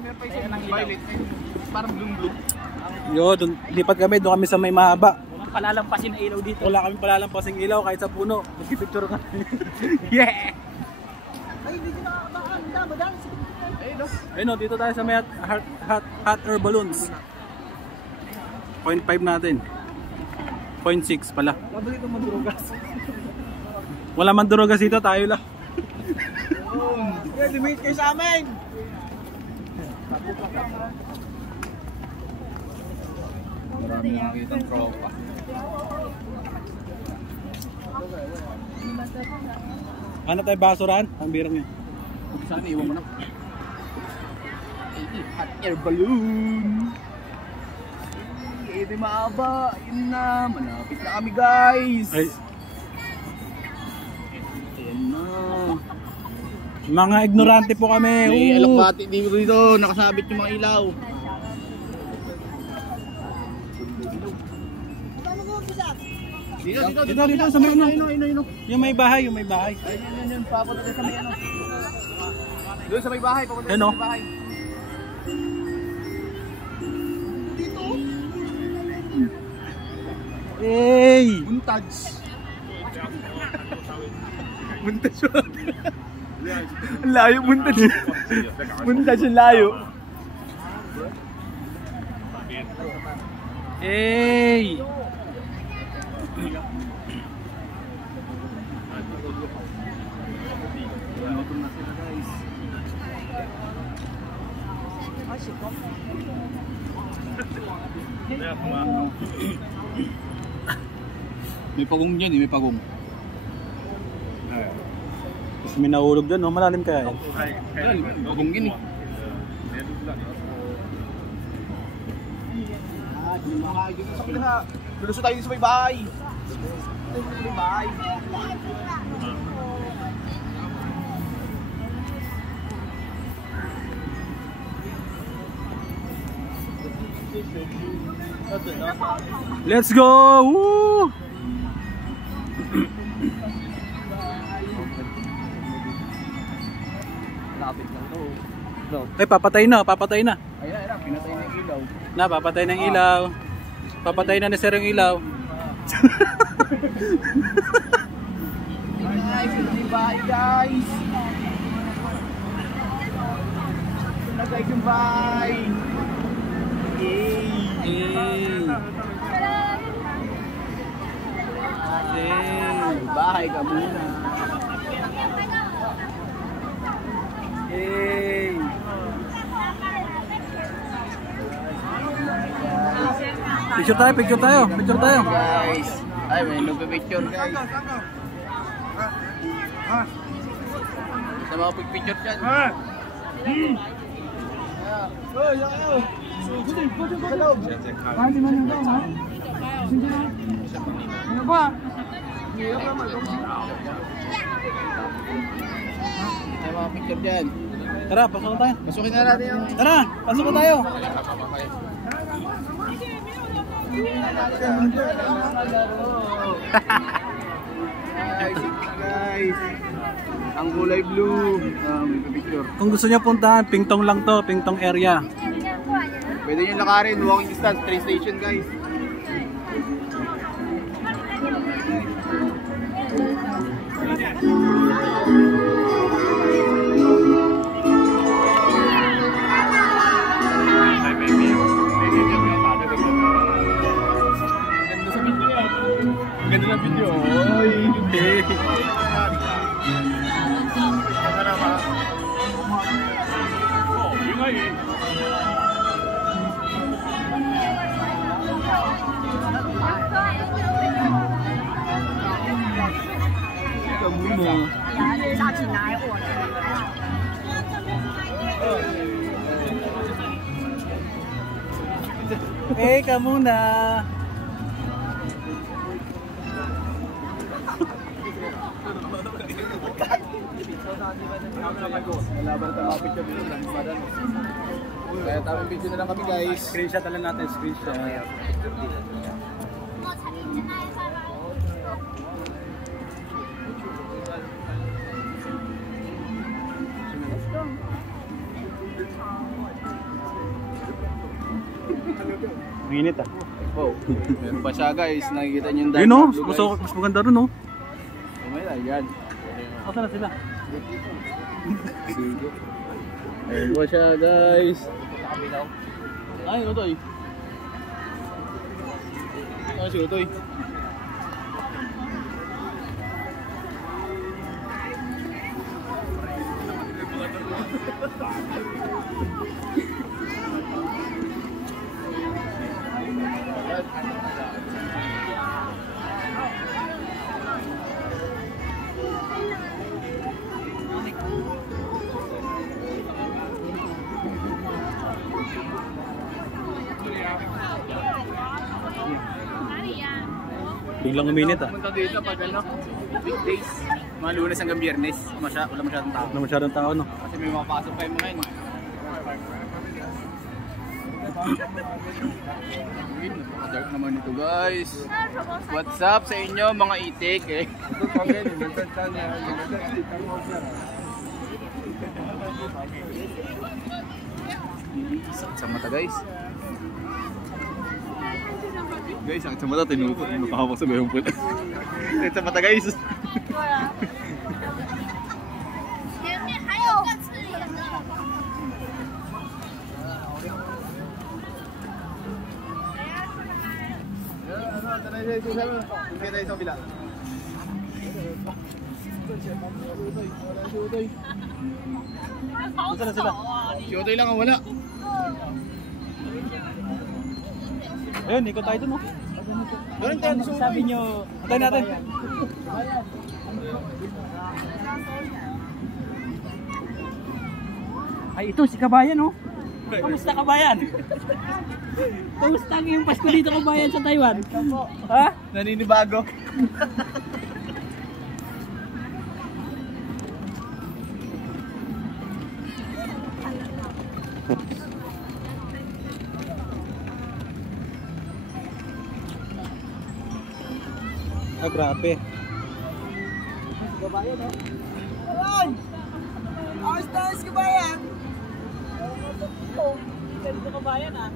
meron pa isa ng violet. Parang blue. Yo, lipat kami, doon kami sa may mahaba. Walang palalampasin na ilaw dito. Wala kami palalampasing ilaw kahit sa puno. Magpipicture ka. Yeah! Ay, hindi ko nakakabahan. Madami sa Ayun no, dito tayo sa may hot air balloons. 0.5 natin. 0.6 pala. Labo dito mandurugas. Wala mandurugas dito, tayo lang. Yeah, lumit kayo sa amin! Maraming nakikita ang tropa. Ano tayo basurahan? Ang birang yun. Sana iwan mo na. Hot air balloon! Hindi maaba. Yun na. Malapit na kami guys. Ay. Ayan na. Mga ignorante po kami. May alokbati dito. Nakasabit yung mga ilaw. Dito sa may ano. Yung may bahay, Yun. Papunta sa may ano. Doon sa may bahay. Papunta sa may bahay. Hey! Muntage. Muntage yun. Ang layo, muntage. Muntage yung layo. Hey! Nagutom na sila guys. May pagong dyan may pagong. Kasi may nahulog dyan, no? Malalim kaya yan. Pagong yun Lulusot tayo dito sa may bahay. Let's go! Woo! Lapit lang to. Ay, papatay na. Ayun, pinatay na yung ilaw. Papatay ng ilaw. Papatay na ni Sir yung ilaw. Guys, hindi bahay guys. Ito na guys yung bahay. Yay! Bahay ka muna. Yay! Picture tayo. Guys. Ay, may nagpipicture guys. Sa mga picture dyan. May mga picture dyan. Tara, pasok na tayo. Pasukin na natin yung... Tara, pasok na tayo. Guys, ang kulay blue. May picture. Kung gusto niyo puntahan, Pingtong lang to, Pingtong area. Pwede nyo lakarin, walking distance, train station guys. Ganda sa video. Oy, hindi. Eh, ka muna. Kaya tamang video na lang kami guys. Screenshot na lang natin, screenshot. Minit ah. Oh, meron pa siya guys. Nakikita niyo yung Yun no, blue, guys. mas maganda rin no. Oh, may yan. Asa na sila? Meron pa siya guys. Ay, Utoy. Ay, si Utoy. Biglang uminit ah. Pumunta dito pag ano, weekdays. Mga Lunes hanggang Biyernes. Wala masyadong tao. Wala masyadong tao no. Kasi may mapasok pa yung mga yun. Dark naman ito guys. What's up sa inyo mga itik eh. Sakit sa mata guys. Guys, sakit sa mata. Tinuto. Nakahawak sa bayong pula. Sakit sa mata guys. 前面还有个刺眼的。 Asa na sila? Si Otoy lang ang wala. Ayun, ikot tayo dun no. Doon tayo si Otoy. Sabi nyo, antayin natin. Ay, ito si Kabayan oh. Kamusta Kabayan? Kamusta yung Pasko dito Kabayan sa Taiwan? Ha? Naninibago. Ah, grabe. Kabayan oh. Ayan! Ayos tayo si Kabayan! Dito Kabayan ah.